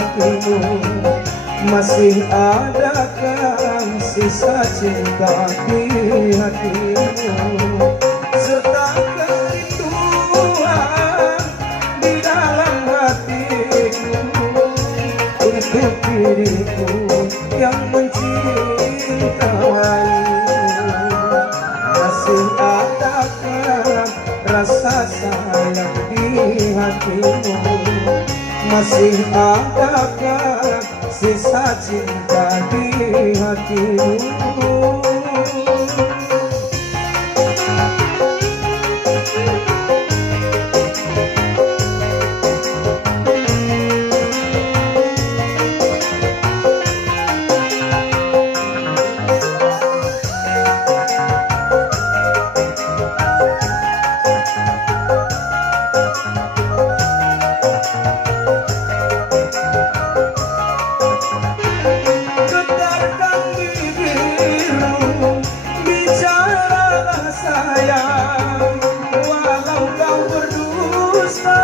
hatimu? Masih adakah sisa cinta di hatimu? Serta kerinduan di dalam hatiku untuk diriku yang mencintaimu. Masih adakah rasa sayang di hatimu? Masih adakah sisa cinta di hatimu? Walau kau berdusta,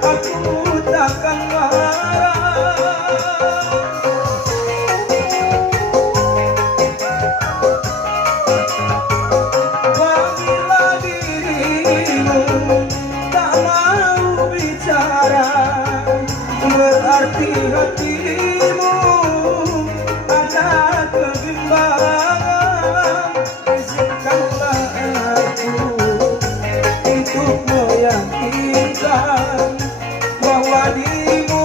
aku takkan marah. Apabila dirimu tak mau bicara, berarti hatimu ada kebimbangan. Izinkanlah aku untuk meyakinkan bahwa dirimu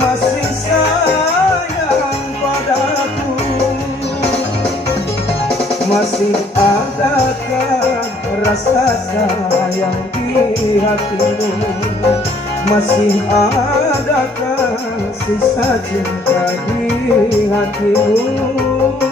masih sayang padaku. Masih adakah rasa sayang di hatimu? Masih adakah sisa cinta di hatimu?